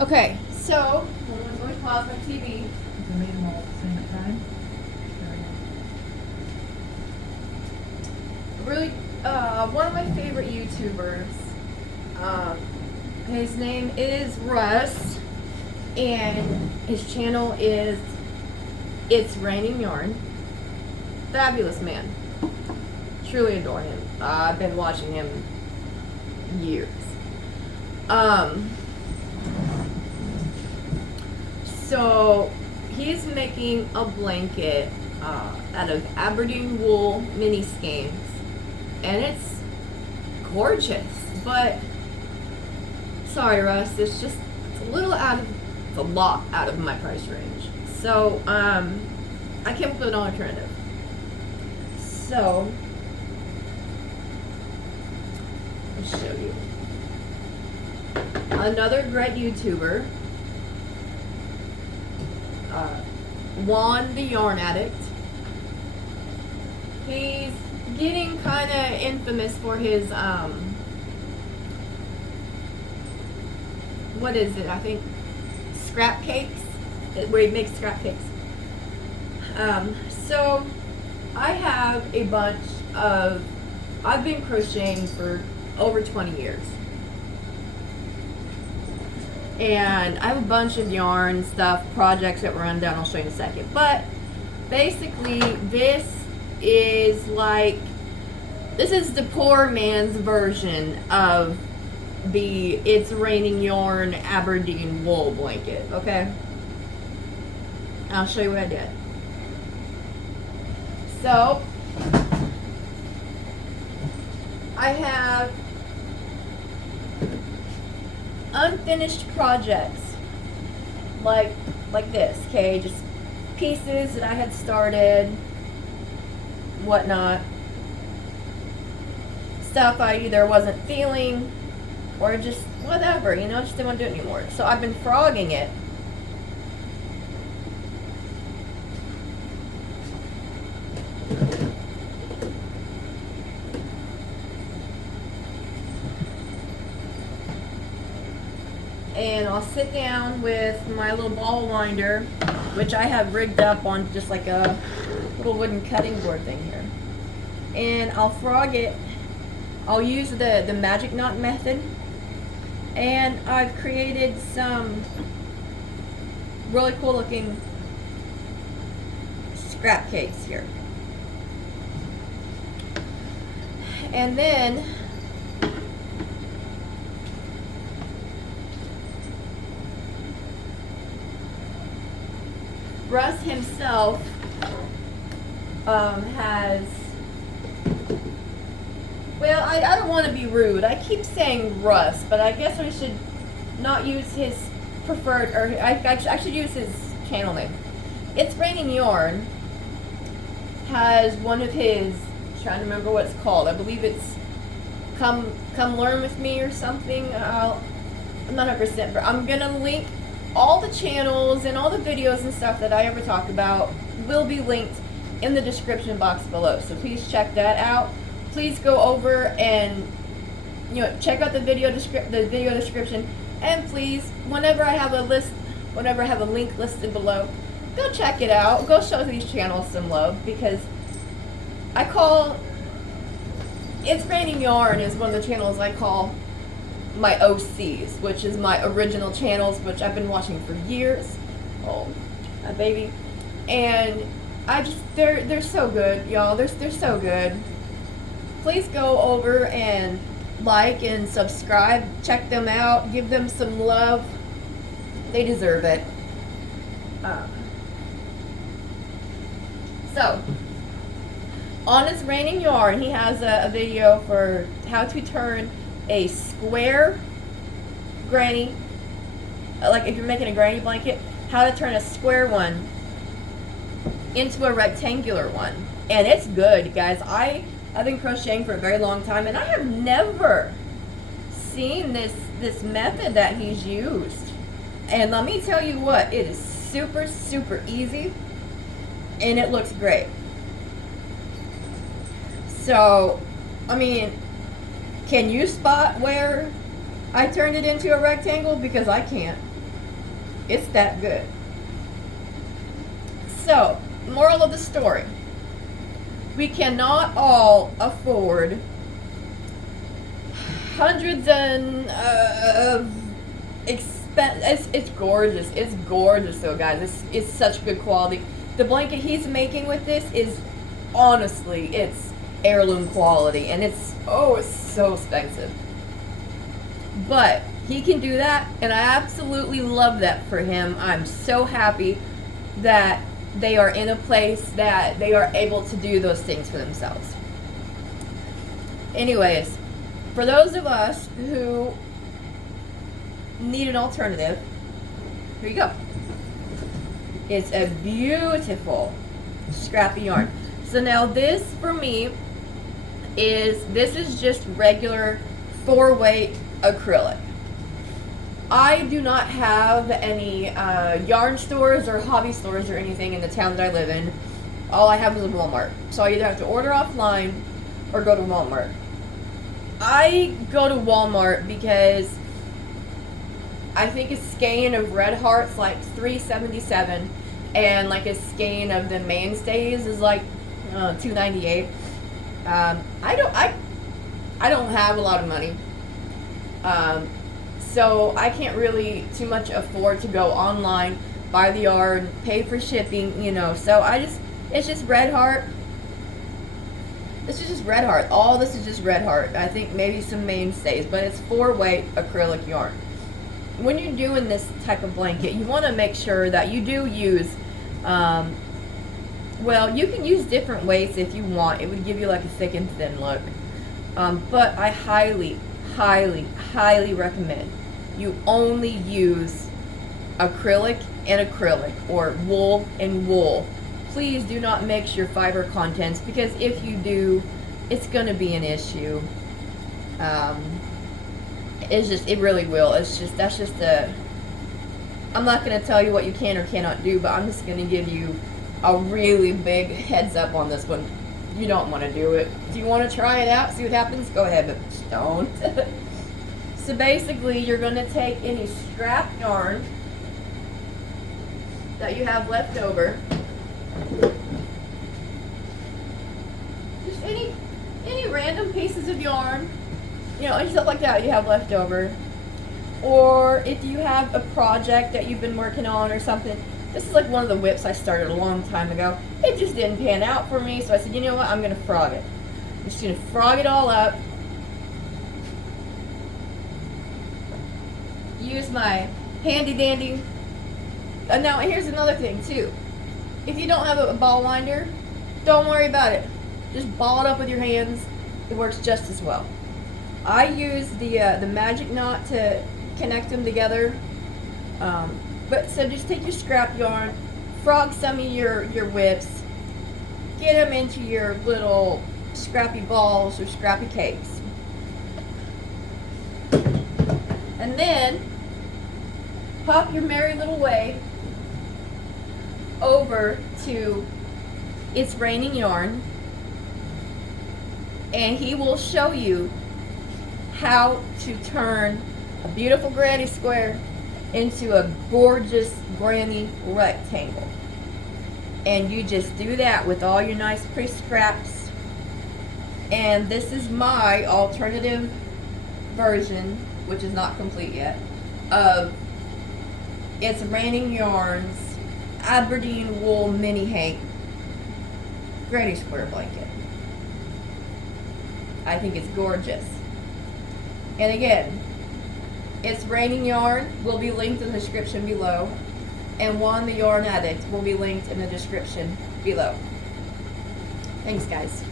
Okay, so I'm going to pause my TV. We made them all at the same time. Really, one of my favorite YouTubers. His name is Russ, and his channel is It's Raining Yarn. Fabulous man. Truly adore him. I've been watching him years. So he's making a blanket out of Aberdeen Wool mini skeins, and it's gorgeous. But sorry, Russ, it's a little it's a lot out of my price range. So I came up with an alternative. So I'll show you another great YouTuber. Juan The Yarn Addict. He's getting kind of infamous for his, what is it? I think scrap cakes, where he makes scrap cakes. So I have a bunch of, I've been crocheting for over 20 years. And I have a bunch of yarn stuff, projects that will run down, I'll show you in a second. But basically, this is the poor man's version of the It's Raining Yarn Aberdeen Wool blanket, okay? I'll show you what I did. So, I have unfinished projects like this, okay? Just pieces that I had started, whatnot. Stuff I either wasn't feeling or just whatever, you know, just didn't want to do it anymore. So I've been frogging it. And I'll sit down with my little ball winder, which I have rigged up on just like a little wooden cutting board thing here. And I'll frog it. I'll use the magic knot method. And I've created some really cool looking scrap cakes here. And then Russ himself has, well, I don't want to be rude. I keep saying Russ, but I guess I should not use his preferred, or I should use his channel name. It's Raining Yarn has one of his, trying to remember what it's called. I believe it's Come Learn With Me or something. I'm not 100%, but I'm going to link all the channels and all the videos and stuff that I ever talk about will be linked in the description box below. So please check that out. Please go over and check out the video description, and please, whenever I have a link listed below, go check it out. Go show these channels some love, because I call It's Raining Yarn is one of the channels I call my OCs, which is my original channels, which I've been watching for years. Oh, my baby. And they're so good, y'all. They're so good. Please go over and like and subscribe. Check them out. Give them some love. They deserve it. So, on It's Raining Yarn, he has a video for how to turn a square granny, like if you're making a granny blanket, how to turn a square one into a rectangular one. And it's good, guys. I've been crocheting for a very long time, and I have never seen this method that he's used. And let me tell you what, it is super, super easy, and it looks great. So, I mean, can you spot where I turned it into a rectangle? Because I can't. It's that good. So, moral of the story. We cannot all afford hundreds and of expense. It's gorgeous. It's gorgeous though, guys. It's such good quality. The blanket he's making with this is honestly, it's heirloom quality, and it's so expensive. But he can do that, and I absolutely love that for him. I'm so happy that they are in a place that they are able to do those things for themselves. Anyways, for those of us who need an alternative, here you go. It's a beautiful scrappy yarn. So now this for me this is just regular 4-weight acrylic. I do not have any yarn stores or hobby stores or anything in the town that I live in. All I have is a Walmart. So I either have to order offline or go to Walmart. I go to Walmart because I think a skein of Red Heart's like $3.77, and like a skein of the mainstays is like $2.98. I don't have a lot of money, so I can't really too much afford to go online, buy the yarn, pay for shipping, you know. So it's just Red Heart. This is just Red Heart. All this is just Red Heart. I think maybe some mainstays, but it's 4-weight acrylic yarn. When you're doing this type of blanket, you want to make sure that you do use, well, you can use different weights if you want. It would give you like a thick and thin look. But I highly, highly, highly recommend you only use acrylic and acrylic, or wool and wool. Please do not mix your fiber contents, because if you do, it's going to be an issue. It really will. I'm not going to tell you what you can or cannot do, but I'm just going to give you a really big heads up on this one. You don't want to do it. If you want to try it out, see what happens, go ahead, but just don't. So basically, you're going to take any scrap yarn that you have left over. Just any random pieces of yarn, you know, and stuff like that you have left over. Or if you have a project that you've been working on or something. This is like one of the whips I started a long time ago. It just didn't pan out for me, so I said, you know what, I'm going to frog it. I'm just going to frog it all up. Use my handy dandy. And now here's another thing too. If you don't have a ball winder, don't worry about it. Just ball it up with your hands. It works just as well. I use the magic knot to connect them together. But so just take your scrap yarn, frog some of your whips, get them into your little scrappy balls or scrappy cakes. And then pop your merry little way over to It's Raining Yarn, and he will show you how to turn a beautiful granny square into a gorgeous granny rectangle. And you just do that with all your nice pretty scraps. And this is my alternative version, which is not complete yet, of It's Raining Yarn's Aberdeen Wool Mini Hank Granny Square Blanket. I think it's gorgeous. And again, It's Raining Yarn will be linked in the description below, and Juan The Yarn Addict will be linked in the description below. Thanks, guys.